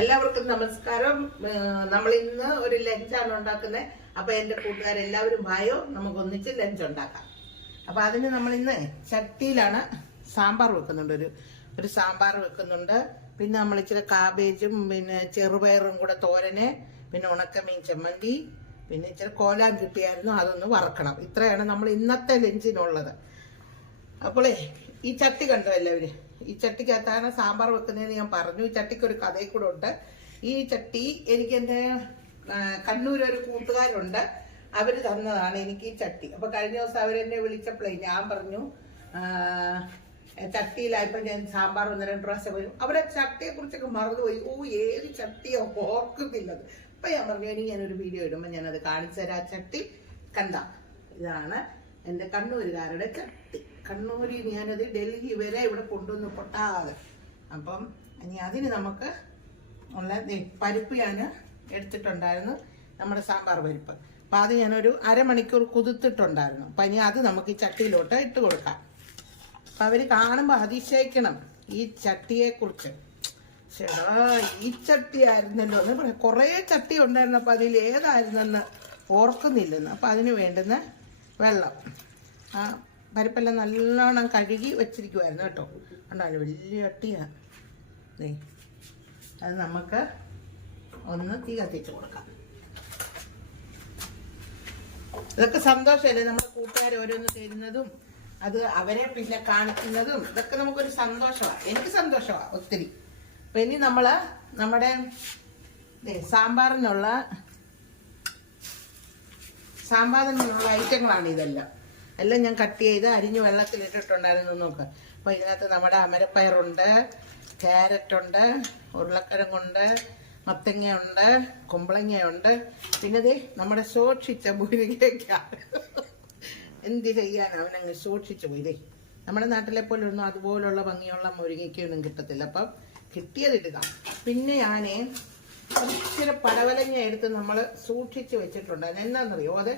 എല്ലാവർക്കും നമസ്കാരം. നമ്മൾ ഇന്ന് ഒരു ലഞ്ചാണ് ഉണ്ടാക്കുന്നത്. അപ്പൊ എന്റെ കൂട്ടുകാരെല്ലാവരും ഭായോ നമുക്ക് ഒന്നിച്ച് ലഞ്ച് ഉണ്ടാക്കാം. അപ്പൊ അതിന് നമ്മൾ ഇന്ന് ചട്ടിയിലാണ് സാമ്പാർ വെക്കുന്നുണ്ട്. ഒരു സാമ്പാർ വെക്കുന്നുണ്ട്. പിന്നെ നമ്മൾ ഇച്ചിരി കാബേജും പിന്നെ ചെറുപയറും കൂടെ തോരന്, പിന്നെ ഉണക്കമീൻ ചമ്മന്തി, പിന്നെ ഇച്ചിരി കോലാൻ കിട്ടിയായിരുന്നു, അതൊന്ന് വറക്കണം. ഇത്രയാണ് നമ്മൾ ഇന്നത്തെ ലഞ്ചിനുള്ളത്. അപ്പോളേ ഈ ചട്ടി കണ്ടോ എല്ലാവരും? ഈ ചട്ടിക്കകത്താണ് സാമ്പാർ വെക്കുന്നതെന്ന് ഞാൻ പറഞ്ഞു. ഈ ചട്ടിക്ക് ഒരു കഥയിൽ കൂടെ ഉണ്ട്. ഈ ചട്ടി എനിക്ക് എൻ്റെ കണ്ണൂർ ഒരു കൂട്ടുകാരുണ്ട്, അവര് തന്നതാണ് എനിക്ക് ഈ ചട്ടി. അപ്പൊ കഴിഞ്ഞ ദിവസം അവരെന്നെ വിളിച്ചപ്പോഴേ ഞാൻ പറഞ്ഞു ചട്ടിയിലായപ്പോ ഞാൻ സാമ്പാർ 1-2 പ്രാവശ്യം വരും. അവരെ ചട്ടിയെ കുറിച്ചൊക്കെ മറന്നുപോയി. ഏത് ചട്ടിയോ ഓർക്കുന്നില്ലത്. അപ്പൊ ഞാൻ പറഞ്ഞു എനിക്ക് ഞാനൊരു വീഡിയോ ഇടുമ്പോ ഞാനത് കാണിച്ചു തരാം. ആ ചട്ടി കണ്ട, ഇതാണ് എൻ്റെ കണ്ണൂരുകാരുടെ ചട്ടി. കണ്ണൂരിൽ ഞാനത് ഡൽഹി വരെ ഇവിടെ കൊണ്ടുവന്ന് പൊട്ടാതെ. അപ്പം ഇനി അതിന് നമുക്ക് ഉള്ള പരിപ്പ് ഞാൻ എടുത്തിട്ടുണ്ടായിരുന്നു, നമ്മുടെ സാമ്പാർ പരിപ്പ്. അപ്പം അത് ഞാനൊരു അരമണിക്കൂർ കുതിർത്തിട്ടുണ്ടായിരുന്നു. അപ്പം ഇനി അത് നമുക്ക് ഈ ചട്ടിയിലോട്ട് ഇട്ട് കൊടുക്കാം. അപ്പം അവർ കാണുമ്പോൾ അതിശയിക്കണം ഈ ചട്ടിയെക്കുറിച്ച്. ചേടാ, ഈ ചട്ടി ആയിരുന്നല്ലോ എന്ന് പറയാം. കുറേ ചട്ടി ഉണ്ടായിരുന്നു, അപ്പം അതിൽ ഏതായിരുന്നെന്ന് ഓർക്കുന്നില്ലെന്ന്. അപ്പം അതിന് വേണ്ടുന്ന വെള്ളം, ആ പരിപ്പെല്ലാം നല്ലോണം കഴുകി വെച്ചിരിക്കുമായിരുന്നു കേട്ടോ. കണ്ടാല് വലിയ ചട്ടിയാണ്. അത് നമുക്ക് ഒന്ന് തീ കത്തിച്ച് കൊടുക്കാം. ഇതൊക്കെ സന്തോഷമല്ലേ, നമ്മുടെ കൂട്ടുകാർ ഓരോന്ന് തരുന്നതും അത് അവരെ പിന്നെ കാണിക്കുന്നതും ഇതൊക്കെ നമുക്കൊരു സന്തോഷമാണ്. എനിക്ക് സന്തോഷമാണ് ഒത്തിരി. അപ്പൊ ഇനി നമ്മുടെ സാമ്പാറിനുള്ള ഐറ്റങ്ങളാണ് ഇതെല്ലാം. എല്ലാം ഞാൻ കട്ട് ചെയ്ത് അരിഞ്ഞ് വെള്ളത്തിലിട്ടിട്ടുണ്ടായിരുന്നു. നോക്ക്. അപ്പോൾ ഇതിനകത്ത് നമ്മുടെ അമരപ്പയറുണ്ട്, ക്യാരറ്റുണ്ട്, ഉരുളക്കിഴങ്ങുണ്ട്, മത്തങ്ങയുണ്ട്, കുമ്പളങ്ങയുണ്ട്, പിന്നെ നമ്മുടെ സൂക്ഷിച്ച മുരിങ്ങയ്ക്കാണ്. എന്ത് ചെയ്യാൻ, അവനങ്ങ് സൂക്ഷിച്ചു പോയി. നമ്മുടെ നാട്ടിലെ പോലെ ഒന്നും അതുപോലുള്ള ഭംഗിയുള്ള മുരിങ്ങയ്ക്കൊന്നും കിട്ടത്തില്ല. അപ്പം കിട്ടിയതിടുക. പിന്നെ ഞാൻ ഇച്ചിരി പടവലങ്ങ എടുത്ത് നമ്മൾ സൂക്ഷിച്ച് വെച്ചിട്ടുണ്ടായിരുന്നു. എന്താണെന്നറിയോ, അത്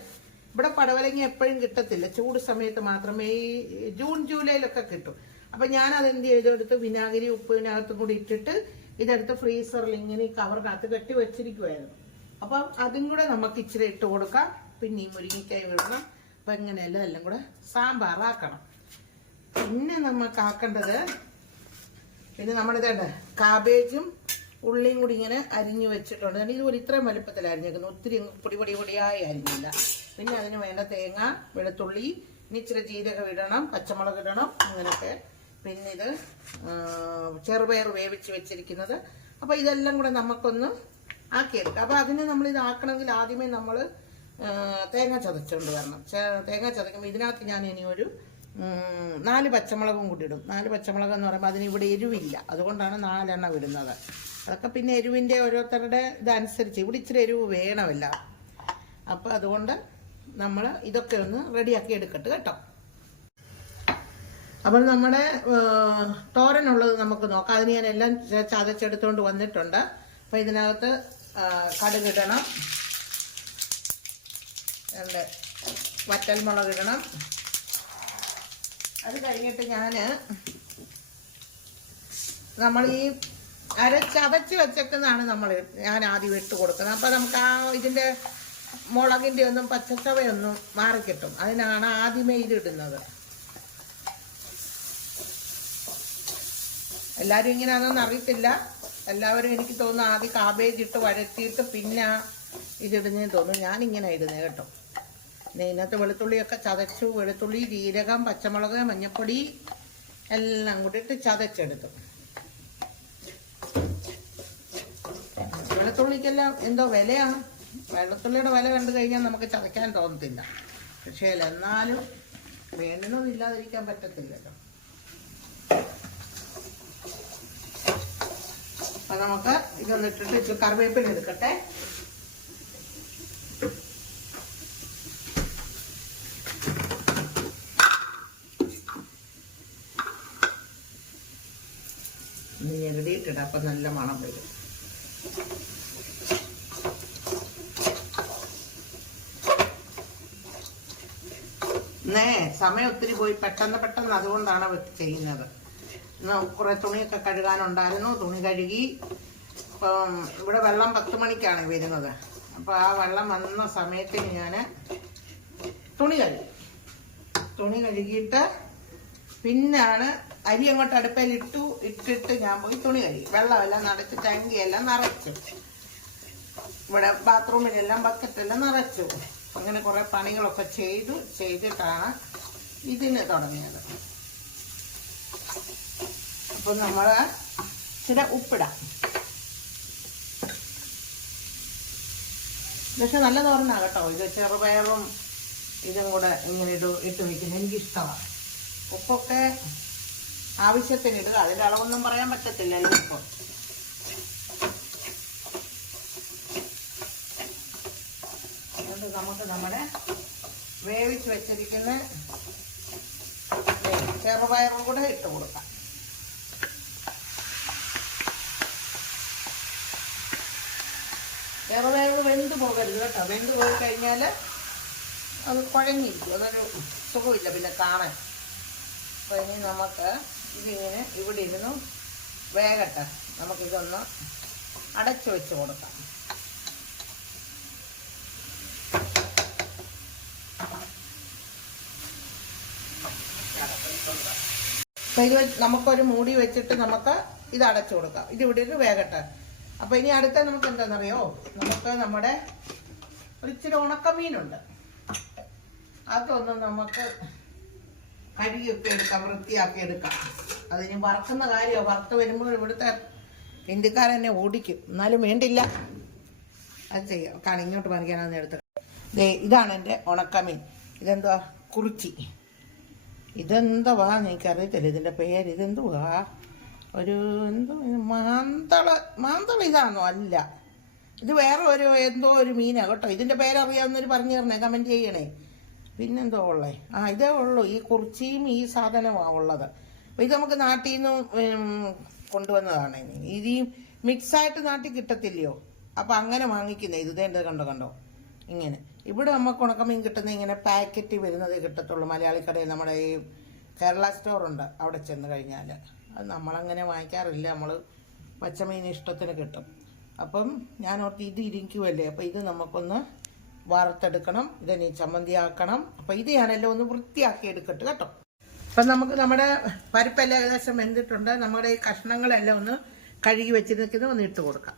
ഇവിടെ പടവലങ്ങ എപ്പോഴും കിട്ടത്തില്ല, ചൂട് സമയത്ത് മാത്രമേ. ഈ ജൂൺ ജൂലൈയിലൊക്കെ കിട്ടും. അപ്പം ഞാനത് എന്ത് ചെയ്തെടുത്ത് വിനാഗിരി ഉപ്പിനകത്തും കൂടി ഇട്ടിട്ട് ഇതെടുത്ത് ഫ്രീസറിൽ ഇങ്ങനെ ഈ കവറിനകത്ത് കെട്ടി വെച്ചിരിക്കുമായിരുന്നു. അപ്പം അതും കൂടെ നമുക്ക് ഇച്ചിരി ഇട്ട് കൊടുക്കാം. പിന്നെ ഈ മുരിങ്ങയ്ക്കായി വിടണം. അപ്പം ഇങ്ങനെയല്ല എല്ലാം കൂടെ സാമ്പാറാക്കണം. പിന്നെ നമുക്ക് ആക്കേണ്ടത്, പിന്നെ നമ്മളിതേണ്ട കാബേജും ഉള്ളിയും കൂടി ഇങ്ങനെ അരിഞ്ഞു വെച്ചിട്ടുണ്ട്. ഇതുപോലെ ഇത്രയും വലുപ്പത്തിൽ അരിഞ്ഞേക്കുന്നു, ഒത്തിരി പൊടിയായി അരിഞ്ഞില്ല. പിന്നെ അതിന് വേണ്ട തേങ്ങ, വെളുത്തുള്ളി, ഇനി ഇച്ചിരി ജീരകം ഇടണം, പച്ചമുളക് ഇടണം, അങ്ങനെയൊക്കെ. പിന്നെ ഇത് ചെറുപയർ വേവിച്ച് വെച്ചിരിക്കുന്നത്. അപ്പോൾ ഇതെല്ലാം കൂടെ നമുക്കൊന്ന് ആക്കിയെടുക്കാം. അപ്പോൾ അതിന് നമ്മളിത് ആക്കണമെങ്കിൽ ആദ്യമേ നമ്മൾ തേങ്ങ ചതച്ചുകൊണ്ട് വരണം. തേങ്ങ ചതയ്ക്കുമ്പോൾ ഇതിനകത്ത് ഞാൻ ഇനി ഒരു 4 പച്ചമുളകും കൂടി ഇടും. 4 പച്ചമുളക് എന്ന് പറയുമ്പോൾ അതിന് ഇവിടെ എരിവില്ല, അതുകൊണ്ടാണ് 4 എണ്ണം ഇടുന്നത്. അതൊക്കെ പിന്നെ എരിവിൻ്റെ ഓരോരുത്തരുടെ ഇതനുസരിച്ച്, ഇവിടെ ഇച്ചിരി എരിവ് വേണമല്ല. അപ്പോൾ അതുകൊണ്ട് നമ്മൾ ഇതൊക്കെ ഒന്ന് റെഡിയാക്കി എടുക്കട്ടെ കേട്ടോ. അപ്പോൾ നമ്മുടെ തോരനുള്ളത് നമുക്ക് നോക്കാം. അതിന് ഞാൻ എല്ലാം ചതച്ചെടുത്തുകൊണ്ട് വന്നിട്ടുണ്ട്. അപ്പോൾ ഇതിനകത്ത് കടുകിടണം, വറ്റൽമുളക് ഇടണം. അത് കഴിഞ്ഞിട്ട് നമ്മൾ ഈ ചതച്ച് വെച്ചേക്കുന്നതാണ് ഞാൻ ആദ്യം ഇട്ട് കൊടുക്കുന്നത്. അപ്പം നമുക്ക് ആ ഇതിൻ്റെ മുളകിൻ്റെ ഒന്നും പച്ചച്ചവയൊന്നും മാറിക്കിട്ടും. അതിനാണ് ആദ്യമേ ഇതിടുന്നത്. എല്ലാവരും ഇങ്ങനെയാണെന്ന് അറിയത്തില്ല. എല്ലാവരും എനിക്ക് തോന്നുന്നു ആദ്യം കാബേജ് ഇട്ട് വഴറ്റിയിട്ട് പിന്നെ ഇതിടുന്നതെന്ന് തോന്നുന്നു. ഞാനിങ്ങനെ ഇടുന്നത് കേട്ടോ. ഇതിനകത്ത് വെളുത്തുള്ളിയൊക്കെ ചതച്ചു. വെളുത്തുള്ളി, ജീരകം, പച്ചമുളക്, മഞ്ഞൾപ്പൊടി എല്ലാം കൂടിയിട്ട് ചതച്ചെടുത്തു. വെളുത്തുള്ളിക്കെല്ലാം എന്തോ വിലയാണ്. വെളുത്തുള്ളിയുടെ വില കണ്ടു കഴിഞ്ഞാൽ നമുക്ക് ചതയ്ക്കാൻ തോന്നത്തില്ല. പക്ഷേ എന്നാലും വേണ്ടതൊന്നില്ലാതിരിക്കാൻ പറ്റത്തില്ലല്ലോ. അപ്പം നമുക്ക് ഇതൊന്നിട്ടിട്ട് ഇച്ചിരി കറിവേപ്പില എടുക്കട്ടെ. ഞെരടിയിട്ടിട, അപ്പം നല്ല മണം വരും. സമയം ഒത്തിരി പോയി, പെട്ടെന്ന് അതുകൊണ്ടാണ് ചെയ്യുന്നത്. കുറെ തുണിയൊക്കെ കഴുകാനുണ്ടായിരുന്നു. തുണി കഴുകി അപ്പം ഇവിടെ വെള്ളം 10 മണിക്കാണ് വരുന്നത്. അപ്പോൾ ആ വെള്ളം വന്ന സമയത്തിന് ഞാൻ തുണി കഴുകിയിട്ട് പിന്നാണ് അരി അങ്ങോട്ട് അടുപ്പയിൽ ഇട്ടിട്ട് ഞാൻ പോയി തുണി കഴുകി. വെള്ളമെല്ലാം നിറച്ച് ടാങ്കിയെല്ലാം നിറച്ചു. ഇവിടെ ബാത്റൂമിലെല്ലാം ബക്കറ്റെല്ലാം നിറച്ചു. അങ്ങനെ കുറേ പണികളൊക്കെ ചെയ്തിട്ടാണ് ഇതിന് തുടങ്ങിയത്. അപ്പം നമ്മൾ ഇച്ചിരി ഉപ്പിടാം. പക്ഷെ നല്ല തോരനാണ് കേട്ടോ. ഇത് ചെറുപയറും ഇതും കൂടെ ഇങ്ങനെ ഇട്ട് വയ്ക്കുന്നത് എനിക്കിഷ്ടമാണ്. ഉപ്പൊക്കെ ആവശ്യത്തിന് ഇടുക. അതിൻ്റെ അളവൊന്നും പറയാൻ പറ്റത്തില്ലല്ലോ ഇപ്പോൾ. അതുകൊണ്ട് നമുക്ക് നമ്മുടെ വേവിച്ച് വെച്ചിരിക്കുന്ന ചെറുപയറും കൂടെ ഇട്ട് കൊടുക്കാം. ചെറുപയർ വെന്ത് പോകരുത് കേട്ടോ. വെന്ത് പോയി കഴിഞ്ഞാൽ അത് കുഴങ്ങിയിരിക്കും. അതൊരു സുഖമില്ല പിന്നെ കാണാൻ. അപ്പോൾ ഇനി നമുക്ക് ഇതിങ്ങനെ ഇവിടെ ഇരുന്ന് വേഗട്ടെ. നമുക്കിതൊന്ന് അടച്ചു വെച്ച് കൊടുക്കാം. അപ്പോൾ ഇത് നമുക്കൊരു മൂടി വെച്ചിട്ട് നമുക്ക് ഇത് അടച്ചു കൊടുക്കാം. ഇത് ഇവിടെ ഇരുന്ന് വേഗട്ടെ. അപ്പോൾ ഇനി അടുത്ത നമുക്ക് എന്താണെന്നറിയോ, നമുക്ക് നമ്മുടെ ഒരിച്ചിരി ഉണക്കമീനുണ്ട്. അതൊന്ന് നമുക്ക് കഴുകിയൊക്കെ എടുക്കാം, വൃത്തിയാക്കി എടുക്കാം. അതിന് വറുക്കുന്ന കാര്യമോ, വറുത്ത് വരുമ്പോൾ ഇവിടുത്തെ ഹിന്ദിക്കാരെന്നെ ഓടിക്കും. എന്നാലും വേണ്ടില്ല, അത് ചെയ്യാം. കാരണം ഇങ്ങോട്ട് പറിക്കാനാണ് എടുത്ത്. ഇതാണ് എൻ്റെ ഉണക്കമീൻ. ഇതെന്തുവാ? കുറിച്ചി. ഇതെന്തുവാ എനിക്കറിയത്തില്ല ഇതിൻ്റെ പേര്. ഇതെന്തുവാ? ഒരു മാന്തള ഇതാണോ? അല്ല, ഇത് വേറെ എന്തോ ഒരു മീനാണ് കേട്ടോ. ഇതിൻ്റെ പേരറിയാവുന്നവർ പറഞ്ഞു തരണേ, കമൻറ്റ് ചെയ്യണേ. പിന്നെന്തോ ഉള്ളേ? ഇതേ ഉള്ളൂ. ഈ കുറിച്ചിയും ഈ സാധനമാണ് ഉള്ളത്. അപ്പോൾ ഇത് നമുക്ക് നാട്ടിൽ നിന്ന് കൊണ്ടുവന്നതാണ്. ഇത് മിക്സായിട്ട് നാട്ടിൽ കിട്ടത്തില്ലയോ? അപ്പോൾ അങ്ങനെ വാങ്ങിക്കുന്നത്. ഇതേണ്ടത് കണ്ടോ ഇങ്ങനെ. ഇവിടെ നമുക്ക് ഉണക്കമീൻ കിട്ടുന്ന ഇങ്ങനെ പാക്കറ്റ് വരുന്നത് കിട്ടത്തുള്ളൂ. മലയാളി കടയിൽ നമ്മുടെ ഈ കേരള സ്റ്റോറുണ്ട്, അവിടെ ചെന്ന് കഴിഞ്ഞാൽ. അത് നമ്മളങ്ങനെ വാങ്ങിക്കാറില്ല. നമ്മൾ പച്ചമീൻ ഇഷ്ടത്തിന് കിട്ടും. അപ്പം ഞാൻ ഓർത്ത് ഇത് ഇരിക്കുമല്ലേ, അപ്പോൾ ഇത് നമുക്കൊന്ന് വറുത്തെടുക്കണം. ഇതിനി ചമ്മന്തി ആക്കണം. അപ്പോൾ ഇത് ഞാനെല്ലാം ഒന്ന് വൃത്തിയാക്കി എടുക്കട്ടെ കേട്ടോ. അപ്പം നമുക്ക് നമ്മുടെ പരിപ്പെല്ലാം ഏകദേശം വെന്തിട്ടുണ്ട്. നമ്മുടെ ഈ കഷ്ണങ്ങളെല്ലാം ഒന്ന് കഴുകി വെച്ചിരിക്കുന്നത് ഒന്ന് ഇട്ട് കൊടുക്കാം.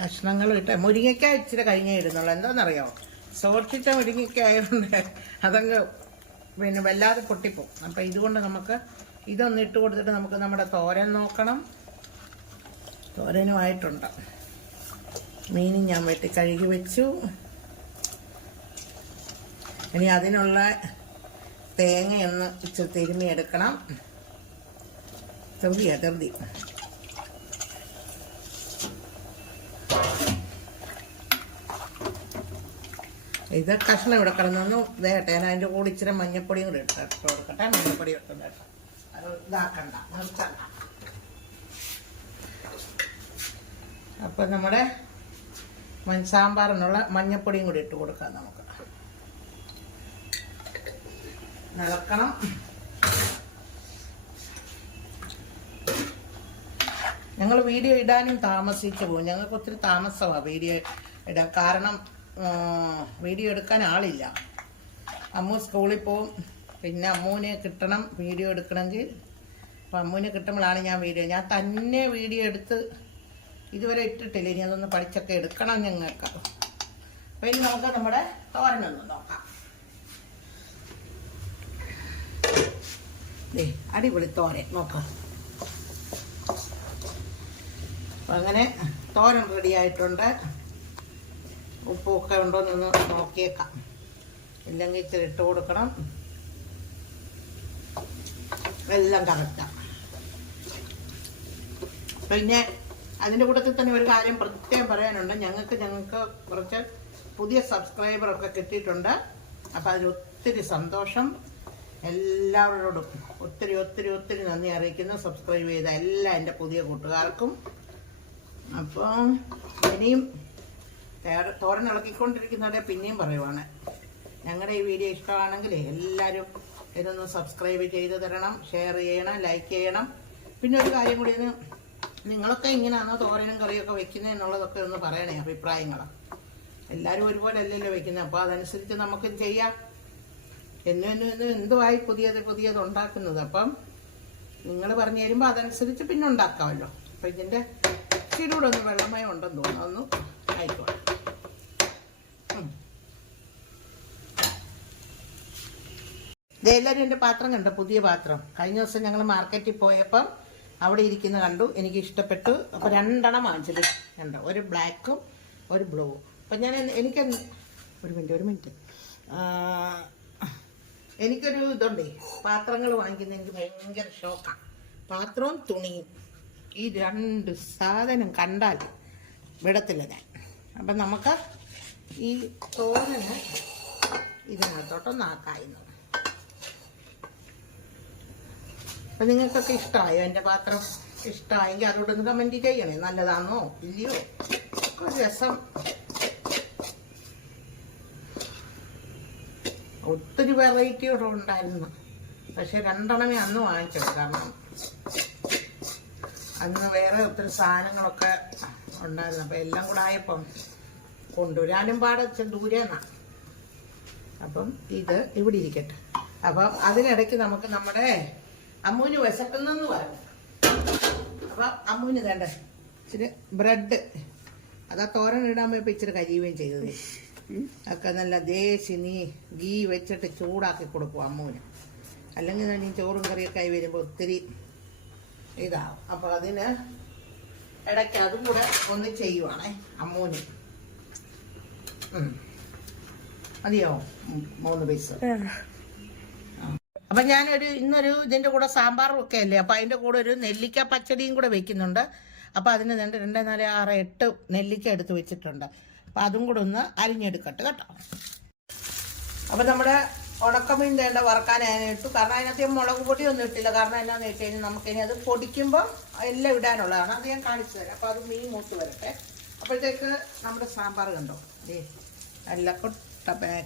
കഷ്ണങ്ങൾ ഇട്ട് മുരിങ്ങയ്ക്ക ഇച്ചിരി കഴിഞ്ഞേ ഇടുന്നുള്ളൂ. എന്താണെന്നറിയാമോ? സോർച്ചിട്ട മുരിങ്ങയ്ക്ക ആയതുകൊണ്ട് അതങ്ങ് പിന്നെ വല്ലാതെ പൊട്ടിപ്പോവും. അപ്പം ഇതുകൊണ്ട് നമുക്ക് ഇതൊന്ന് ഇട്ട് കൊടുത്തിട്ട് നമുക്ക് നമ്മുടെ തോരൻ നോക്കണം. തോരനുമായിട്ടുണ്ട്. മീനും ഞാൻ വെട്ടി കഴുകി വെച്ചു. ഇനി അതിനുള്ള തേങ്ങയൊന്ന് ഇച്ചിരി തിരുമ്മി എടുക്കണം. ചെറുതി ഇത് കഷ്ണം ഇവിടെ കിടന്നു വേട്ടെ. ഞാൻ അതിൻ്റെ കൂടെ ഇച്ചിരി മഞ്ഞപ്പൊടിയും കൂടെ ഇട്ട് കൊടുക്കട്ടെ. മഞ്ഞപ്പൊടി ഇട്ടുണ്ട് കേട്ടോ. അത് ഇതാക്കണ്ട, നിർത്തണ്ട. അപ്പം നമ്മുടെ സാമ്പാറിനുള്ള മഞ്ഞപ്പൊടിയും കൂടി ഇട്ട് കൊടുക്കാം. നമുക്ക് നിളക്കണം. ഞങ്ങൾ വീഡിയോ ഇടാനും താമസിച്ചു പോകും. ഞങ്ങൾക്ക് ഒത്തിരി താമസമാണ് വീഡിയോ ഇടാൻ. കാരണം വീഡിയോ എടുക്കാൻ ആളില്ല. അമ്മു സ്കൂളിൽ പോവും. പിന്നെ അമ്മൂനെ കിട്ടണം വീഡിയോ എടുക്കണമെങ്കിൽ. അപ്പം അമ്മൂനെ കിട്ടുമ്പോഴാണ് ഞാൻ തന്നെ വീഡിയോ എടുത്ത് ഇതുവരെ ഇട്ടിട്ടില്ല. ഇനി അതൊന്ന് പഠിച്ചൊക്കെ എടുക്കണം ഞങ്ങൾക്ക്. അപ്പം ഇനി നമുക്ക് നമ്മുടെ തോരനൊന്ന് നോക്കാം. അടിപൊളി തോരൻ നോക്കാം. അപ്പം അങ്ങനെ തോരൻ റെഡി ആയിട്ടുണ്ട്. ഉപ്പൊക്കെ ഉണ്ടോയെന്നൊന്ന് നോക്കിയേക്കാം. ഇല്ലെങ്കിൽ ഇച്ചിരി ഇട്ട് കൊടുക്കണം. എല്ലാം കറക്റ്റാണ്. പിന്നെ അതിൻ്റെ കൂട്ടത്തിൽ തന്നെ ഒരു കാര്യം പ്രത്യേകം പറയാനുണ്ട്. ഞങ്ങൾക്ക് കുറച്ച് പുതിയ സബ്സ്ക്രൈബറൊക്കെ കിട്ടിയിട്ടുണ്ട്. അപ്പം അതിലൊത്തിരി സന്തോഷം. എല്ലാവരോടും ഒത്തിരി നന്ദി അറിയിക്കുന്നു. സബ്സ്ക്രൈബ് ചെയ്ത എല്ലാ എൻ്റെ പുതിയ കൂട്ടുകാർക്കും. അപ്പം ഇനിയും തോരൻ ഇളക്കിക്കൊണ്ടിരിക്കുന്നവരെ പിന്നെയും പറയുവാണ്, ഞങ്ങളുടെ ഈ വീഡിയോ ഇഷ്ടമാണെങ്കിൽ എല്ലാവരും ഇതൊന്ന് സബ്സ്ക്രൈബ് ചെയ്ത് തരണം, ഷെയർ ചെയ്യണം, ലൈക്ക് ചെയ്യണം. പിന്നെ ഒരു കാര്യം കൂടി, നിങ്ങളൊക്കെ ഇങ്ങനെയാണോ തോരനും കറിയൊക്കെ വെക്കുന്നത് എന്നുള്ളതൊക്കെ ഒന്ന് പറയണേ, അഭിപ്രായങ്ങൾ. എല്ലാവരും ഒരുപോലെ അല്ലല്ലോ വെക്കുന്നത്, അപ്പോൾ അതനുസരിച്ച് നമുക്ക് ചെയ്യാം. എന്നും എന്തുമായി പുതിയത് ഉണ്ടാക്കുന്നത്. അപ്പം നിങ്ങൾ പറഞ്ഞു തരുമ്പോൾ അതനുസരിച്ച് പിന്നെ ഉണ്ടാക്കാമല്ലോ. അപ്പം ഇതിൻ്റെ ഇച്ചിരൂടെ ഒന്ന് വെള്ളമയം ഉണ്ടെന്ന് തോന്നുന്നു, ഒന്ന് ആയിക്കോട്ടെ. എല്ലാവരും എൻ്റെ പാത്രം കണ്ടോ, പുതിയ പാത്രം. കഴിഞ്ഞ ദിവസം ഞങ്ങൾ മാർക്കറ്റിൽ പോയപ്പം അവിടെ ഇരിക്കുന്ന കണ്ടു, എനിക്ക് ഇഷ്ടപ്പെട്ടു. അപ്പോൾ 2 എണ്ണം വാങ്ങിച്ചത് കണ്ടോ, ഒരു ബ്ലാക്കും ഒരു ബ്ലൂവും. അപ്പം ഞാൻ ഒരു മിനിറ്റ് എനിക്കൊരു ഇതുണ്ടേ, പാത്രങ്ങൾ വാങ്ങിക്കുന്നത് എനിക്ക് ഭയങ്കര ഷോക്കാണ്. പാത്രവും തുണിയും, ഈ 2 സാധനം കണ്ടാൽ വിടത്തില്ല ഞാൻ. അപ്പം നമുക്ക് ഈ തോരന് ഇതിനകത്തോട്ടൊന്നാക്കായിരുന്നു. അപ്പം നിങ്ങൾക്കൊക്കെ ഇഷ്ടമായോ എൻ്റെ പാത്രം? ഇഷ്ടമായെങ്കിൽ അതോടെ ഒന്ന് കമൻറ്റ് ചെയ്യണേ, നല്ലതാണോ ഇല്ലയോ. ഒരു രസം, ഒത്തിരി വെറൈറ്റിയോടെ ഉണ്ടായിരുന്നു. പക്ഷെ 2 എണ്ണമേ അന്ന് വാങ്ങിച്ചത്, കാരണം അന്ന് വേറെ ഒത്തിരി സാധനങ്ങളൊക്കെ ഉണ്ടായിരുന്നു. അപ്പം എല്ലാം കൂടെ ആയപ്പം കൊണ്ടുവരാനും പാടെ ദൂരെന്നാണ്. അപ്പം ഇത് ഇവിടെ ഇരിക്കട്ടെ. അപ്പം അതിനിടയ്ക്ക് നമുക്ക് നമ്മുടെ അമ്മൂന് വിശക്കുന്നെന്ന് പറഞ്ഞു. അപ്പം അമ്മൂന് വേണ്ട ഇച്ചിരി ബ്രെഡ്, അതാ തോരൻ ഇടാൻ പോയപ്പോൾ ഇച്ചിരി കരിയുകയും ചെയ്തത്. ഒക്കെ നല്ല ദേശിനി ഗീ വെച്ചിട്ട് ചൂടാക്കി കൊടുക്കും അമ്മൂന്. അല്ലെങ്കിൽ തന്നെ ഈ ചോറും കറിയൊക്കെ ആയി വരുമ്പോൾ ഒത്തിരി ഇതാവും. അപ്പോൾ അതിന് ഇടയ്ക്ക് അതും കൂടെ ഒന്ന് ചെയ്യുവാണേ അമ്മൂന്. മതിയോ 3 പീസ്? അപ്പം ഇന്നൊരു ഇതിൻ്റെ കൂടെ സാമ്പാറും ഒക്കെ അല്ലേ, അപ്പം അതിൻ്റെ കൂടെ ഒരു നെല്ലിക്ക പച്ചടിയും കൂടെ വെക്കുന്നുണ്ട്. അപ്പം അതിന് 2, 4, 6, 8 നെല്ലിക്ക എടുത്ത് വെച്ചിട്ടുണ്ട്. അപ്പം അതും കൂടെ ഒന്ന് അരിഞ്ഞെടുക്കട്ടെ കേട്ടോ. അപ്പം നമ്മുടെ ഉണക്കമീൻ തേണ്ട വറക്കാൻ ഇട്ടു. കാരണം അതിനകത്ത് മുളക് പൊടിയൊന്നും ഇട്ടില്ല. കാരണം എന്നാന്ന് വെച്ച് കഴിഞ്ഞാൽ നമുക്കിനി അത് പൊടിക്കുമ്പോൾ എല്ലാം ഇടാനുള്ളതാണ്. അത് ഞാൻ കാണിച്ചു തരാം. അപ്പോൾ അത് മീൻ മൂത്ത് വരട്ടെ. അപ്പോഴത്തേക്ക് നമ്മുടെ സാമ്പാർ കണ്ടോ, നല്ല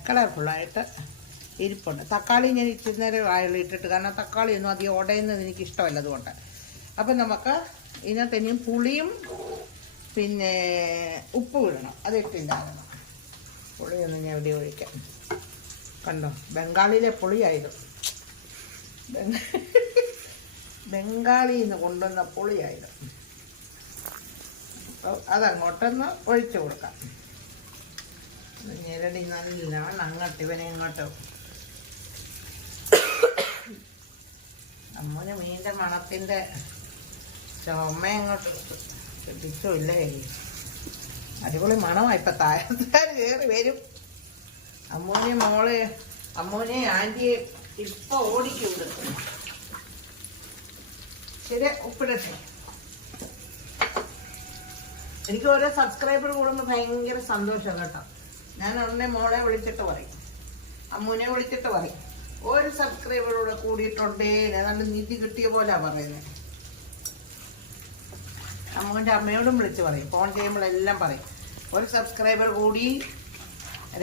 കളർഫുള്ളായിട്ട് ഇരിപ്പുണ്ട്. തക്കാളി ഞാൻ ഇച്ചിരി നേരം ഇട്ടിട്ട്, കാരണം തക്കാളി ഒന്നും അധികം ഉടയുന്നത് എനിക്ക് ഇഷ്ടമല്ല, അതുകൊണ്ട്. അപ്പം നമുക്ക് ഇതിനകത്ത് ഇനിയും പുളിയും പിന്നെ ഉപ്പും ഇടണം. അത് ഇട്ടില്ലായിരുന്നു. പുളിയൊന്നും ഞാൻ എവിടെ ഒഴിക്കാം. കണ്ടോ, ബംഗാളിയിലെ പുളിയായത്, ബംഗാളിയിൽ നിന്ന് കൊണ്ടുവന്ന പുളിയായത്. അതങ്ങോട്ടൊന്ന് ഒഴിച്ചു കൊടുക്കാം. ഞെരടി നല്ലവണ്ണം അങ്ങോട്ട് ഇവനെ ഇങ്ങോട്ട്. അമ്മൂന് മീൻ്റെ മണത്തിൻ്റെ ചുമ അങ്ങോട്ട് കിട്ടിച്ചോ ഇല്ലേ. അടിപൊളി മണമാണ്. ഇപ്പം താഴത്താൻ കയറി വരും. അമ്മൂനെ ആൻറ്റിയെ ഇപ്പം ഓടിക്കും. ശരി, ഉപ്പിടട്ടെ. എനിക്ക് ഓരോ സബ്സ്ക്രൈബർ കൂടുമ്പോൾ ഭയങ്കര സന്തോഷം കേട്ടോ. ഞാൻ ഉടനെ മോളെ വിളിച്ചിട്ട് പറയും, അമ്മൂനെ വിളിച്ചിട്ട് പറയും, ഒരു സബ്സ്ക്രൈബറൂടെ കൂടിയിട്ടുണ്ടേ, ഏതാണ്ട് നിധി കിട്ടിയ പോലെ പറയുന്നത്. അമ്മൂൻ്റെ അമ്മയോടും വിളിച്ച് പറയും, ഫോൺ ചെയ്യുമ്പോഴെല്ലാം പറയും, ഒരു സബ്സ്ക്രൈബർ കൂടി,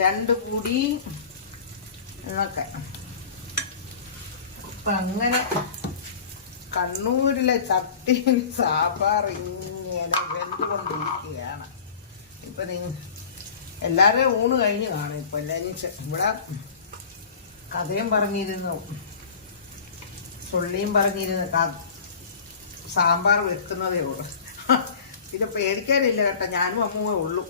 2 കൂടി എന്നൊക്കെ. ഇപ്പം അങ്ങനെ കണ്ണൂരിലെ ചട്ടിയിൽ സാമ്പാർ ഇങ്ങനെ വെന്തുകൊണ്ടിരിക്കുകയാണ്. ഇപ്പം എല്ലാവരുടെയും ഊണ് കഴിഞ്ഞ് കാണും. ഇപ്പം എല്ലാവരും ഇവിടെ കഥയും പറഞ്ഞിരുന്നു, ചൊള്ളിയും പറഞ്ഞിരുന്നു, സാമ്പാർ വെക്കുന്നതേ ഉള്ളൂ. പിന്നെ പേടിക്കാനില്ല കേട്ടോ, ഞാനും അമ്മൂവേ ഉള്ളൂ.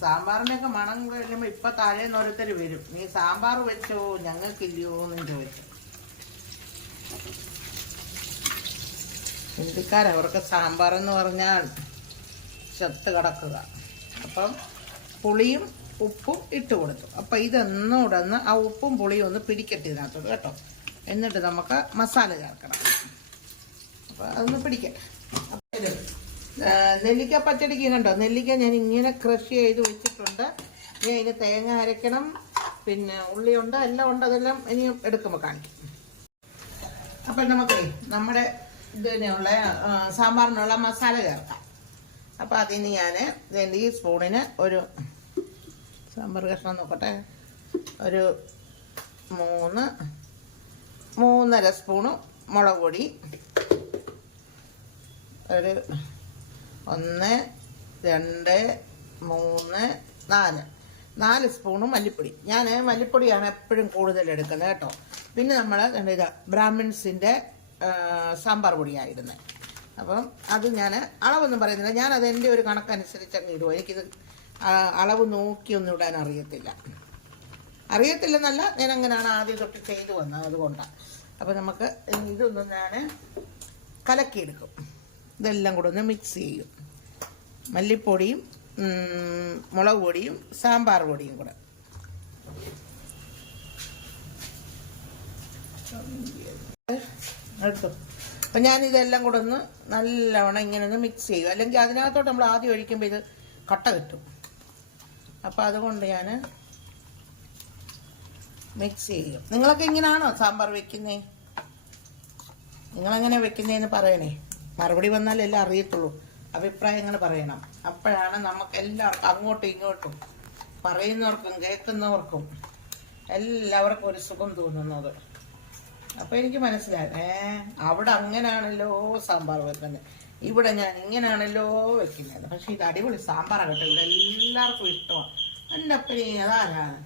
സാമ്പാറിൻ്റെയൊക്കെ മണം കഴിയുമ്പോൾ ഇപ്പം താഴേന്ന് ഓരോരുത്തർ വരും, നീ സാമ്പാർ വെച്ചോ ഞങ്ങൾക്കില്ലയോ എന്നും ചോദിച്ചു. ഹിന്ദിക്കാരവർക്ക് സാമ്പാറെന്ന് പറഞ്ഞാൽ ചത്ത് കിടക്കുക. അപ്പം പുളിയും ഉപ്പും ഇട്ട് കൊടുത്തു. അപ്പം ഇതൊന്നുകൂടെ ഒന്ന് ആ ഉപ്പും പുളിയും ഒന്ന് പിടിക്കട്ടെ ഇതിനകത്തോട് കേട്ടോ. എന്നിട്ട് നമുക്ക് മസാല ചേർക്കണം. അപ്പോൾ അതൊന്ന് പിടിക്കട്ടെ. നെല്ലിക്ക പച്ചടിക്ക് കണ്ടോ, നെല്ലിക്ക ഞാൻ ഇങ്ങനെ ക്രഷ് ചെയ്ത് വെച്ചിട്ടുണ്ട്. ഇനി അതിന് തേങ്ങ അരയ്ക്കണം, പിന്നെ ഉള്ളിയുണ്ട്, എല്ലാം ഉണ്ട്. അതെല്ലാം ഇനിയും എടുക്കുമ്പോൾ കാണിക്കും. അപ്പം നമുക്ക് നമ്മുടെ ഇതിനുള്ള സാമ്പാറിനുള്ള മസാല ചേർക്കാം. അപ്പോൾ അതിന് ഞാൻ ഈ സ്പൂണിന് ഒരു സാമ്പാർ കഷ്ണം നോക്കട്ടെ, ഒരു 3.5 സ്പൂണ് മുളക് പൊടി, ഒരു 1 2 3 4 സ്പൂണ് മല്ലിപ്പൊടി. ഞാൻ മല്ലിപ്പൊടിയാണ് എപ്പോഴും കൂടുതൽ എടുക്കുന്നത് കേട്ടോ. പിന്നെ നമ്മൾ ഇത് ബ്രാഹ്മിൺസിൻ്റെ സാമ്പാർ പൊടിയായിരുന്നത്. അപ്പം അത് ഞാൻ അളവൊന്നും പറയുന്നില്ല, ഞാനത് എൻ്റെ ഒരു കണക്കനുസരിച്ച് അങ്ങ് ഇടുമോ. എനിക്കിത് അളവ് നോക്കിയൊന്നും ഇടാൻ അറിയത്തില്ലെന്നല്ല, ഞാൻ അങ്ങനെയാണ് ആദ്യം തൊട്ട് ചെയ്തു വന്നത്, അതുകൊണ്ടാണ്. അപ്പോൾ നമുക്ക് ഇതൊന്ന് ഞാൻ കലക്കിയെടുക്കും. ഇതെല്ലാം കൂടെ ഒന്ന് മിക്സ് ചെയ്യും. മല്ലിപ്പൊടിയും മുളക് പൊടിയും സാമ്പാർ പൊടിയും കൂടെ. എടുത്തു. അപ്പം ഞാനിതെല്ലാം കൂടെ ഒന്ന് നല്ലവണ്ണം ഇങ്ങനെ ഒന്ന് മിക്സ് ചെയ്യും. അല്ലെങ്കിൽ അതിനകത്തോട്ട് നമ്മൾ ആദ്യം ഒഴിക്കുമ്പോൾ ഇത് കട്ട കിട്ടും. അപ്പം അതുകൊണ്ട് ഞാൻ മിക്സ് ചെയ്യും. നിങ്ങളൊക്കെ ഇങ്ങനെയാണോ സാമ്പാർ വെക്കുന്നേ? നിങ്ങളെങ്ങനെ വെക്കുന്നതെന്ന് പറയണേ. മറുപടി വന്നാലെല്ലാം അറിയത്തുള്ളൂ. അഭിപ്രായങ്ങൾ പറയണം. അപ്പോഴാണ് നമുക്ക് എല്ലാവർക്കും അങ്ങോട്ടും ഇങ്ങോട്ടും പറയുന്നവർക്കും കേൾക്കുന്നവർക്കും എല്ലാവർക്കും ഒരു സുഖം തോന്നുന്നത്. അപ്പോൾ എനിക്ക് മനസ്സിലായി, അവിടെ അങ്ങനെയാണല്ലോ സാമ്പാർ വെക്കുന്നത്, ഇവിടെ ഞാൻ ഇങ്ങനെയാണല്ലോ വെക്കുന്നത്. പക്ഷെ ഇത് അടിപൊളി സാമ്പാറാണ് കേട്ടോ. ഇവിടെ എല്ലാവർക്കും ഇഷ്ടമാണ്. എൻ്റെ അപ്പനെ അതാരാണ്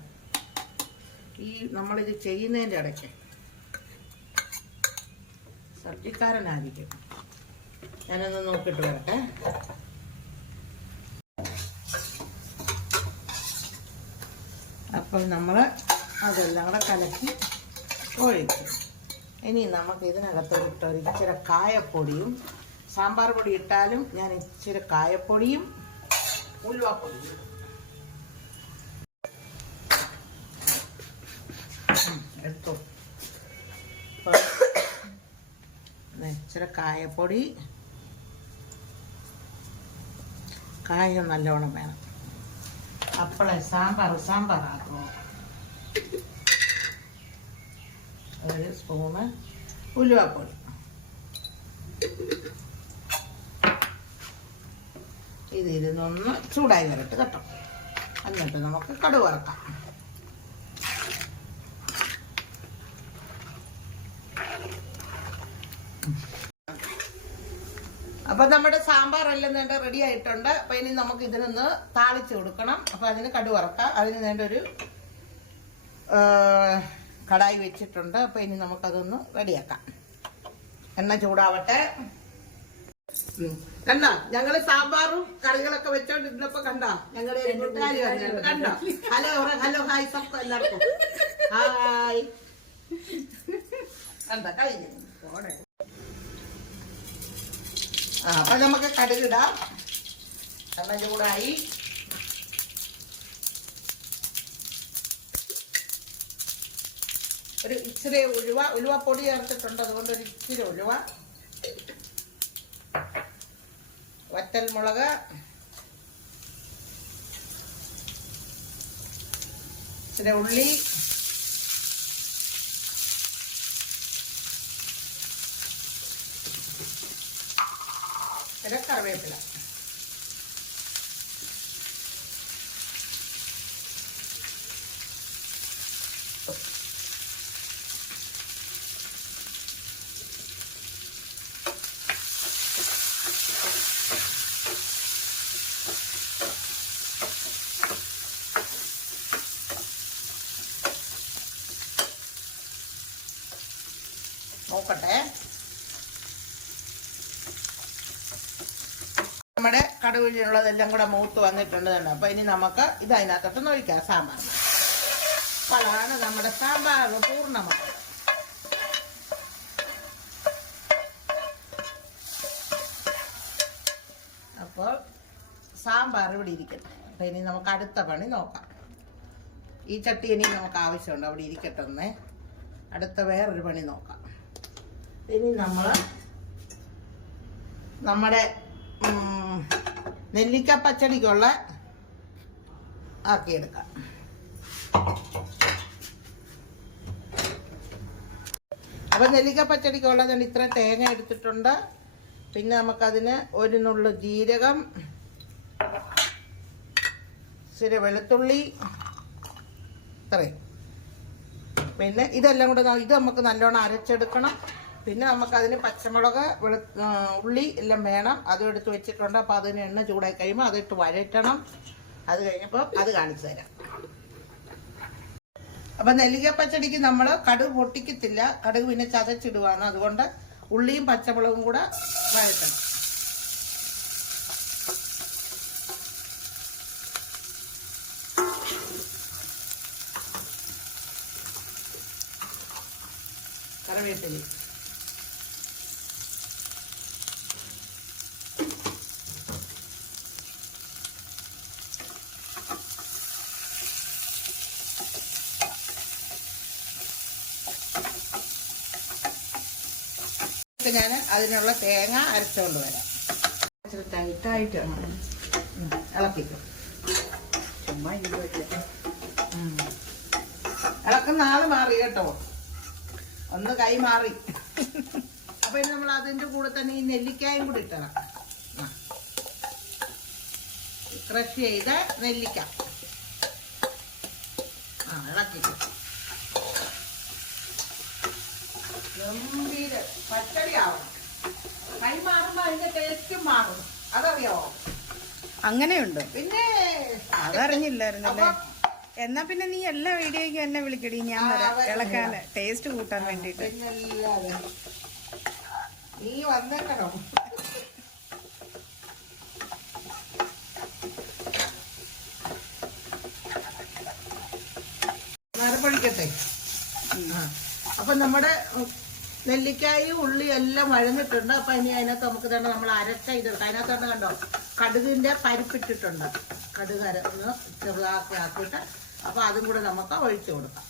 ഈ നമ്മളിത് ചെയ്യുന്നതിൻ്റെ ഇടയ്ക്ക് സബ്ജിക്കാരനായിരിക്കും. ഞാനൊന്ന് നോക്കിയിട്ട് വരട്ടെ. അപ്പോൾ നമ്മൾ അതെല്ലാം കൂടെ കലക്കി ഒഴിക്കും. ഇനി നമുക്ക് ഇതിനകത്തോട്ട് ഒരു ഇച്ചിരി കായപ്പൊടിയും, സാമ്പാർ പൊടി ഇട്ടാലും ഞാൻ ഇച്ചിരി കായപ്പൊടിയും ഉലുവാപ്പൊടിയും എടുത്തു. ഇച്ചിരി കായപ്പൊടി, കായം നല്ലവണ്ണം വേണം. അപ്പോളെ സാമ്പാറാക്കുമോ. 1 സ്പൂണ് ഉലുവാപ്പൊടി, ഇതിരുന്നൊന്ന് ചൂടായി വരട്ടെ കേട്ടോ. എന്നിട്ട് നമുക്ക് കടുക് വറക്കാം. അപ്പൊ നമ്മുടെ സാമ്പാർ എല്ലാം വേണ്ട റെഡി ആയിട്ടുണ്ട്. അപ്പൊ ഇനി നമുക്ക് ഇതിനൊന്ന് താളിച്ച് കൊടുക്കണം. അപ്പൊ അതിന് കടുക് വറക്കാം. അതിന് വേണ്ട ഒരു കടായി വെച്ചിട്ടുണ്ട്. അപ്പൊ ഇനി നമുക്കതൊന്ന് റെഡിയാക്കാം. എണ്ണ ചൂടാവട്ടെ. കണ്ടോ, ഞങ്ങള് സാമ്പാറും കറികളൊക്കെ വെച്ചോണ്ടിരുന്നപ്പോ കണ്ടോ ഞങ്ങളുടെ കൂട്ടുകാരി വന്നിട്ടുണ്ട്. കണ്ടോ, ഹലോ ഹായ് സബ്കോ എല്ലാവർക്കും ഹായ്. കണ്ടോ കഴിഞ്ഞു. അപ്പൊ നമുക്ക് കടുകിടാം. എണ്ണ ചൂടായി. ഒരു ഇച്ചിരി ഉലുവപ്പൊടി ചേർത്തിട്ടുണ്ട്, അതുകൊണ്ട് ഒരു ഇച്ചിരി ഉലുവ, വറ്റൽമുളക്, ഇച്ചിരി ഉള്ളി, ഇച്ചിരി കറിവേപ്പില. നോക്കട്ടെ. നമ്മുടെ കടുകിലുള്ളതെല്ലാം കൂടെ മൂത്ത് വന്നിട്ടുണ്ട് തന്നെ. അപ്പൊ ഇനി നമുക്ക് ഇത് അതിനകത്തോട്ട് ഒഴിക്കാം സാമ്പാർ. അപ്പോഴാണ് നമ്മുടെ സാമ്പാർ പൂർണ്ണമാണ്. അപ്പോൾ സാമ്പാർ ഇവിടെ ഇരിക്കട്ടെ. അപ്പൊ ഇനി നമുക്ക് അടുത്ത പണി നോക്കാം. ഈ ചട്ടി ഇനി നമുക്ക് ആവശ്യമുണ്ട്, അവിടെ ഇരിക്കട്ടെ ഒന്ന്. അടുത്ത വേറൊരു പണി നോക്കാം. ഇനി നമ്മുടെ നെല്ലിക്ക പച്ചടിക്കുള്ള ആക്കിയെടുക്കാം. അപ്പൊ നെല്ലിക്ക പച്ചടിക്കുള്ള ഞാൻ ഇത്ര തേങ്ങ എടുത്തിട്ടുണ്ട്. പിന്നെ നമുക്കതിന് ഒരു നുള്ളു ജീരകം, ഇച്ചിരി വെളുത്തുള്ളി, ഇത്രയും പിന്നെ ഇതെല്ലാം കൂടെ ഇത് നമുക്ക് നല്ലോണം അരച്ചെടുക്കണം. പിന്നെ നമുക്കതിന് പച്ചമുളക് ഉള്ളി എല്ലാം വേണം, അതും എടുത്ത് വെച്ചിട്ടുണ്ട്. അപ്പോൾ അതിന് എണ്ണ ചൂടായി കഴിയുമ്പോൾ അതിട്ട് വഴറ്റണം. അത് കഴിഞ്ഞപ്പോൾ അത് കാണിച്ചു തരാം. അപ്പം നെല്ലിക്ക പച്ചടിക്ക് നമ്മൾ കടുക് പൊട്ടിക്കത്തില്ല, കടുക് പിന്നെ ചതച്ചിടുവാണ്. അതുകൊണ്ട് ഉള്ളിയും പച്ചമുളകും കൂടെ വഴറ്റണം. കറിവേപ്പില ഞാൻ അതിനുള്ള തേങ്ങ അരച്ചുകൊണ്ട് വരാം. ഇച്ചിരി ടൈറ്റായിട്ട് ഇളക്കിക്കും. ചുമ്മാ ഇളക്കുന്ന ആള് മാറി കേട്ടോ, ഒന്ന് കൈ മാറി. അപ്പൊ ഇനി നമ്മൾ അതിന്റെ കൂടെ തന്നെ ഈ നെല്ലിക്കായും കൂടി ഇട്ടണം. ക്രഷ് ചെയ്ത നെല്ലിക്ക ഇളക്കിക്കും. ഗംഭീര പച്ചടി ആവണം. കൈ മാറുമ്പോ അതിന്റെ ടേസ്റ്റും മാറും, അതറിയാവോ? അങ്ങനെയുണ്ട്. പിന്നെ അതറിഞ്ഞില്ലായിരുന്നല്ലേ? എന്നാ പിന്നെ നീ എല്ലാ വീഡിയോയ്ക്കും എന്നെ വിളിക്കടി, ഞാൻ വരാം ഇളക്കാന്, ടേസ്റ്റ് കൂട്ടാൻ വേണ്ടിട്ട്. നീ വന്നേക്കണോ? മരപ്പഴിക്കട്ടെ. അപ്പൊ നമ്മുടെ നെല്ലിക്കായും ഉള്ളി എല്ലാം വഴന്നിട്ടുണ്ട്. അപ്പൊ ഇനി അതിനകത്ത് നമുക്ക് തന്നെ നമ്മൾ അരച്ച ഇതെടുക്കാം. അതിനകത്ത് തന്നെ കണ്ടോ കടുകിന്റെ പരിപ്പിട്ടിട്ടുണ്ട്. കടുക് ഒന്ന് ചെറുതാക്കി ആക്കിയിട്ട് അപ്പൊ അതും കൂടെ നമുക്ക് ഒഴിച്ചു കൊടുക്കാം.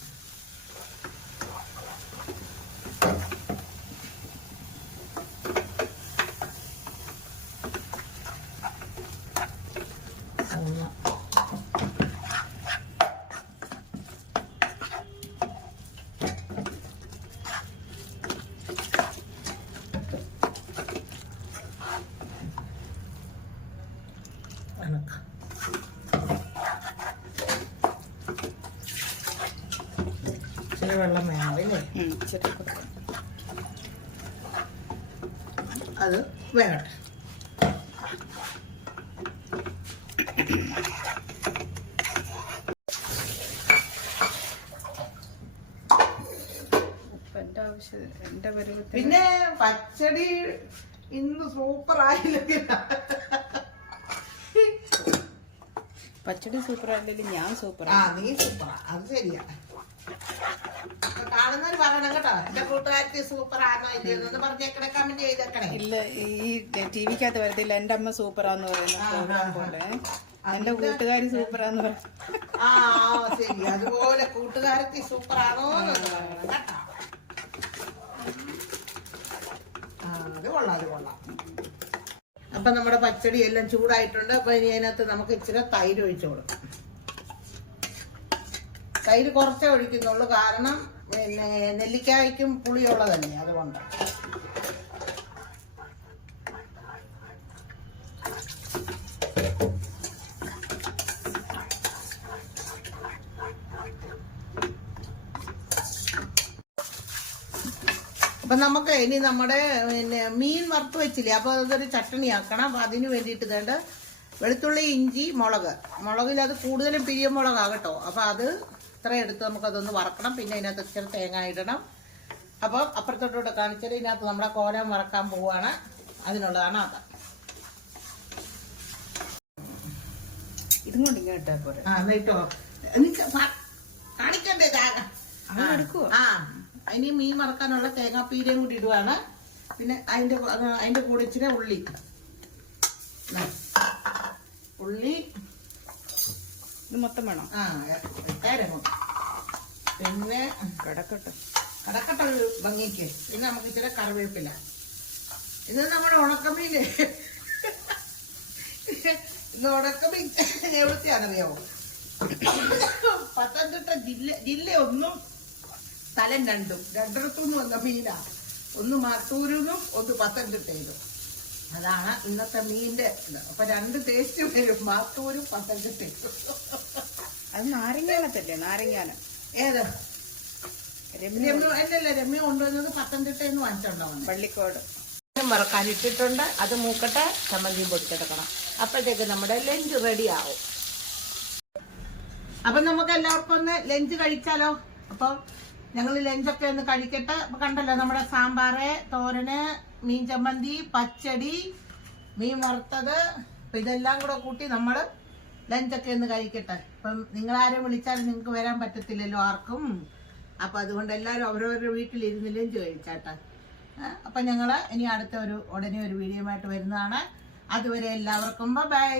ഇച്ചിരി വെള്ളം വേണമല്ലേ? അത് വേണം. പിന്നെ പച്ചടി ഇന്ന് സൂപ്പർ ആയില്ലെങ്കിൽ പച്ചടി സൂപ്പർ ആയില്ലെങ്കിൽ ഞാൻ സൂപ്പർ. നീ സൂപ്പറാ, അത് ശരിയാ. കാണുന്നവർ പറയണം കേട്ടോ, എന്റെ കൂട്ടുകാർക്ക് സൂപ്പർ ആണോ ഇല്ലെന്ന് പറഞ്ഞേക്കണേ, കമന്റ് ചെയ്തേക്കണേ. ഇല്ല, ഈ ടിവിക്കകത്ത് വരത്തില്ല എന്റെ അമ്മ സൂപ്പറാന്ന് പറയുന്ന പ്രോഗ്രാം പോലെ എന്റെ കൂട്ടുകാരി സൂപ്പറാന്ന് പറയും. ശരി, അതുപോലെ കൂട്ടുകാർക്ക് സൂപ്പർ ആണോ പറയണം കേട്ടോ. അത് കൊള്ളാം, അത് കൊള്ളാം. അപ്പൊ നമ്മുടെ പച്ചടി എല്ലാം ചൂടായിട്ടുണ്ട്. അപ്പൊ ഇനി അതിനകത്ത് നമുക്ക് ഇച്ചിരി തൈര് ഒഴിച്ചു കൊടുക്കാം. തൈര് കുറച്ചേ ഒഴിക്കുന്നുള്ളൂ, കാരണം പിന്നെ നെല്ലിക്കായ്ക്കും പുളിയുള്ളതല്ലേ, അതുകൊണ്ട്. അപ്പൊ നമുക്ക് ഇനി നമ്മുടെ പിന്നെ മീൻ വറുത്ത് വെച്ചില്ലേ, അപ്പൊ അതൊരു ചട്ടണി ആക്കണം. അപ്പൊ അതിന് വേണ്ടിയിട്ട് വേണ്ട വെളുത്തുള്ളി, ഇഞ്ചി, മുളകിൽ അത് കൂടുതലും പിരിയമുളകാകട്ടോ. അപ്പൊ അത് ഇത്ര എടുത്ത് നമുക്കതൊന്ന് വറക്കണം. പിന്നെ ഇതിനകത്ത് ഇച്ചിരി തേങ്ങ ഇടണം. അപ്പോൾ അപ്പുറത്തോട്ടോട്ട് കാണിച്ചാൽ ഇതിനകത്ത് നമ്മുടെ കോലം വറക്കാൻ പോവാണ്, അതിനുള്ളതാണ് അത്. ഇതും കൊണ്ട് ഇങ്ങനെ ഇട്ടാ പോരെ? ഇട്ടോ കാണിക്കണ്ടേ? അതിന് മീൻ വറക്കാനുള്ള തേങ്ങാപ്പീരയും കൂടി ഇടുവാണ്. പിന്നെ അതിന്റെ കൂടെ ഇച്ചിരി ഉള്ളി ഇത് മൊത്തം വേണം. പിന്നെ കടക്കട്ട ഒരു ഭംഗിക്ക്. പിന്നെ നമുക്ക് ഇച്ചിരി കറിവേപ്പില. ഇത് നമ്മുടെ ഉണക്കമീന്. ഇന്ന് ഉണക്കമീൻ എവിടുത്തെയാണെന്നറിയാമോ? പത്തനംതിട്ട ജില്ല ഒന്നും സ്ഥലം രണ്ടിടത്തുനിന്ന് വന്ന മീനാ. ഒന്ന് മാത്തൂരിന്നും ഒന്ന് പത്തനംതിട്ടയിലും. അതാണ് ഇന്നത്തെ മീനിന്റെ ഇത്. അപ്പൊ രണ്ട് ടേസ്റ്റ് വരും, മാത്തൂരും പത്തനംതിട്ടയും. അത് നാരങ്ങാനത്തല്ലേ? നാരങ്ങാനം ഏത്? രമ്യ കൊണ്ടുവന്നത് പത്തനംതിട്ടയിൽ നിന്ന് വാങ്ങിച്ചോണ്ടാവുന്നത്. പള്ളിക്കോട് വറക്കാൻ ഇട്ടിട്ടുണ്ട്. അത് മൂക്കട്ടെ, ചമ്മന്തിയും പൊടിച്ചെടുക്കണം. അപ്പോഴത്തേക്ക് നമ്മുടെ ലഞ്ച് റെഡി ആവും. അപ്പൊ നമുക്ക് എല്ലാവർക്കും ഒന്ന് ലഞ്ച് കഴിച്ചാലോ? അപ്പൊ ഞങ്ങൾ ലഞ്ചൊക്കെ ഒന്ന് കഴിക്കട്ടെ. അപ്പൊ കണ്ടല്ലോ നമ്മുടെ സാമ്പാറ്, തോരന്, മീൻ ചമ്മന്തി, പച്ചടി, മീൻ വറുത്തത്. അപ്പൊ ഇതെല്ലാം കൂടെ കൂട്ടി നമ്മള് ലഞ്ചൊക്കെ ഒന്ന് കഴിക്കട്ടെ. അപ്പം നിങ്ങളാരും വിളിച്ചാലും നിങ്ങൾക്ക് വരാൻ പറ്റത്തില്ലല്ലോ ആർക്കും. അപ്പൊ അതുകൊണ്ട് എല്ലാവരും അവരവരുടെ വീട്ടിലിരുന്ന് ലഞ്ച് കഴിച്ചാട്ടെ. അപ്പൊ ഞങ്ങള് ഇനി ഉടനെ ഒരു വീഡിയോ ആയിട്ട് വരുന്നതാണ്. അതുവരെ എല്ലാവർക്കും ബൈ.